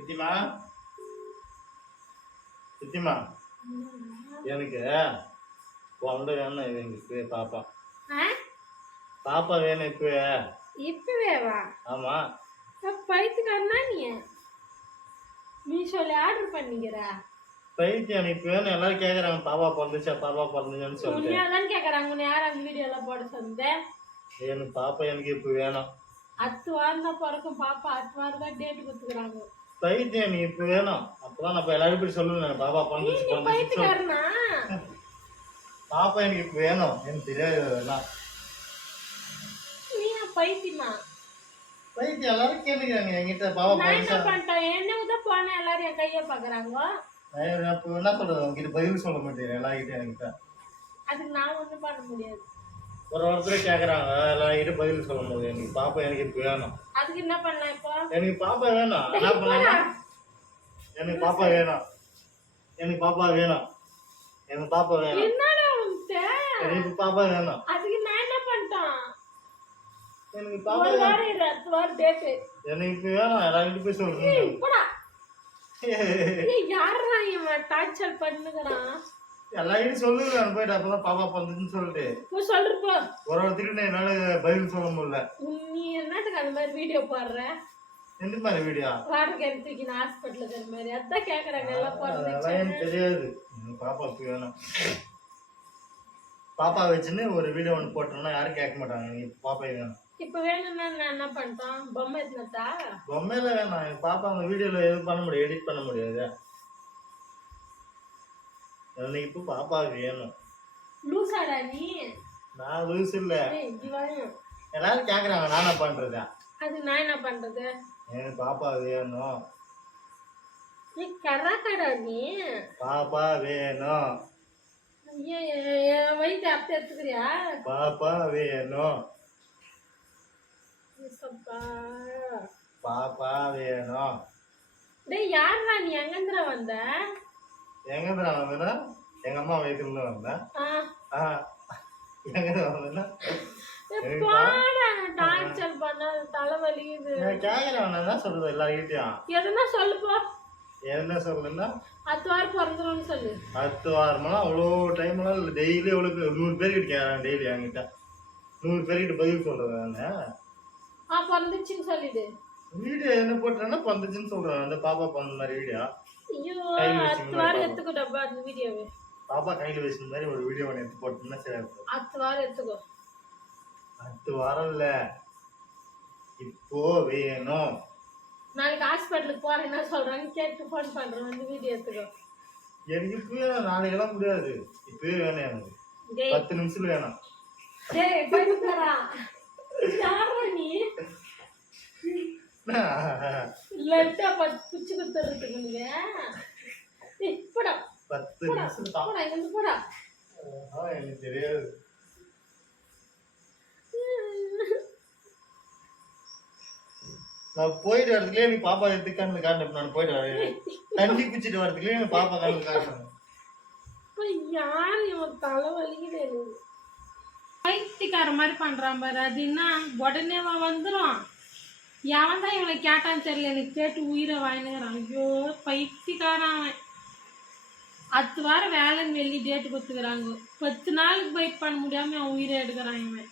சித்திமா சித்திமா எனக்கு குழந்தை வேணும் எனக்கு பாப்பா பாப்பா வேணும் இப்பவேவா? ஆமா பைத்துக்காரனா நீ சொல்லி ஆர்டர் பண்ணிக்கிற பைத்தியம் எனக்கு வேணும். எல்லாரும் கேக்குறாங்க பாப்பா பிறந்துச்சான்னு சொல்லிட்டு உன்னையாதான் கேக்குறாங்க. உன்னை யார் அந்த வீடியோ எல்லாம் போட சொன்னேன்? எனக்கு பாப்பா எனக்கு இப்ப வேணும். 10 வாரம் தான் பிறக்கும் பாப்பா. 10 வாரம் தான் டேட் கொடுத்துக்கிறாங்க. பைத்தியம் நீ இப்ப வேணும். அப்பதான் நான் எல்லாரும் போய் சொல்லுவேன் பாப்பா பிறந்துச்சு. பைத்தியக்காரனா? பாப்பா எனக்கு இப்ப வேணும். எனக்கு தெரியாது. நீ பைத்தியமா? பைத்தியம் எல்லாரும் கேட்டுக்கிறாங்க என்கிட்ட பாப்பா பிறந்துச்சா. என்ன பண்ணிட்டேன்? என்ன தான் போன எல்லாரும் என் கையை பாக்குறாங்க. என்ன சொல்றது உங்ககிட்ட பதில் சொல்ல மாட்டேன் எல்லார்கிட்ட என்கிட்ட. அதுக்கு நான் ஒண்ணும் பண்ண முடியாது. ஒரு ஒருத்தர் கேக்குறாங்க எல்லார்கிட்ட பதில் சொல்ல முடியாது. எனக்கு பாப்பா எனக்கு இப்ப வேணும். அதுக்கு என்ன பண்ணலாம் இப்போ? எனக்கு பாப்பா வேணும். என்ன பண்ணலாம்? எனக்கு பாப்பா வேணும். எனக்கு பாப்பா வேணும். எனக்கு பாப்பா வேணும். என்னடா உன்கிட்ட? எனக்கு பாப்பா வேணும். அதுக்கு நான் என்ன பண்ணிட்டேன்? எனக்கு பாப்பா வேணும். எனக்கு இப்ப வேணும். எல்லார்கிட்ட போய் சொல்றேன். போடா. ஏய் யாரா இவன் டார்ச்சர் பண்ணுகிறான்? எல்லாரும் சொல்லுங்க போயிட்டு அப்பதான் பாப்பா பிறந்துச்சுன்னு சொல்லிட்டு போ சொல்றப்போ ஒரு ஒருத்தருக்கு என்னால பதில் சொல்ல முடியல. நீ என்னத்துக்கு அந்த மாதிரி வீடியோ போடுற? எந்த மாதிரி வீடியோ? வாடகை எடுத்துக்கி ஹாஸ்பிட்டலுக்கு அந்த மாதிரி அதான் கேக்குறாங்க எல்லாம் போடுறது. எனக்கு தெரியாது. பாப்பாவுக்கு வேணும். பாப்பா வச்சுன்னு ஒரு வீடியோ ஒன்று போட்டோம்னா யாரும் கேட்க மாட்டாங்க. நீ பாப்பா வேணும். இப்ப வேணும்னா நான் என்ன பண்ணிட்டோம்? பொம்மை எடுத்துட்டா? பொம்மையில வேணாம். என் பாப்பா அந்த வீடியோல எதுவும் பண்ண முடியாது, எடிட் பண்ண முடியாது. எனக்கு இப்போ பாப்பா வேணும். லூசாடா நீ? நான் லூஸ் இல்ல. எல்லாரும் கேக்குறாங்க நான் என்ன பண்றது? அது நான் என்ன பண்றது? எனக்கு பாப்பா வேணும். நீ கராக்கடா நீ? பாப்பா வேணும். வயிற்று அப்படி எடுத்துக்கிறியா? பாப்பா வேணும். பாப்பா வேணும். டேய் யாரா நீ? எங்கந்திர வந்த? எங்கந்திர வந்தா? எங்க அம்மா வயிற்றுல வந்தேன். எங்க வந்தா? டார்ச்சர் பண்ண தலைவலிக்குது. கேக்குறேன் சொல்றது எல்லார்கிட்டயும். எதுனா சொல்லுப்பா. என்ன சொல்லுன்னா 10 வாரம் பிறந்துரும்னு சொல்லு. 10 வாரமெல்லாம் அவ்வளோ டைம்லாம் இல்லை. டெய்லி எவ்வளோ 100 பேர்கிட்ட கேட்குறேன். டெய்லி என்கிட்ட 100 பேர்கிட்ட பதில் சொல்றேன். பிறந்துச்சுன்னு சொல்லிடு. வீடியோ என்ன போட்டுறேன்னா பிறந்துச்சுன்னு சொல்றேன். அந்த பாப்பா பிறந்த மாதிரி வீடியோ. ஐயோ 10 வாரம் எடுத்துக்கிட்டப்பா அந்த வீடியோவை. பாப்பா கையில் வச்சுருந்த மாதிரி ஒரு வீடியோ ஒன்று எடுத்து போட்டோம்னா சரி இருக்கும். 10 வாரம் எடுத்துக்கோ. 10 வாரம் இல்லை, இப்போ வேணும். நாளைக்கு ஹாஸ்பிட்டலுக்கு போறேன் என்ன சொல்றாங்க கேட்டு ஃபோன் பண்றேன் வந்து வீடியோ எடுத்துக்கோ. எனக்கு இப்பவே நாளைக்கெல்லாம் முடியாது. இப்பவே வேணும் எனக்கு. 10 நிமிஷத்துல வேணும். டேய் பையன்டா. யாரா நீ? லட்டா குச்சி குத்துறதுக்கு நீங்க. போடா. 10 நிமிஷம் தான். போடா இங்க போடா. எனக்கு தெரியாது. நான் போயிட்டு வரதுக்குள்ளே நீ பாப்பா எடுத்துக்கான்னு காட்டு. நான் போயிட்டு வரேன். தண்ணி குச்சிட்டு வரதுக்குள்ளே நீ பாப்பா காட்டு காட்டுறேன். யார் இவன் தலைவலிக்குது? பைத்தியக்கார மாதிரி பண்றான் பாரு. அது என்ன உடனே வந்துடும். எவன் தான் இவனை கேட்டான்னு தெரியல. எனக்கு கேட்டு உயிரை வாங்கினுக்கிறான். ஐயோ பைத்தியக்காரன் அவன். 10 வாரம் வேலைன்னு வெளியே டேட்டு கொடுத்துக்கிறாங்க. 10 நாளுக்கு வெயிட் பண்ண முடியாம அவன் உயிரை எடுக்கிறான் இவன்.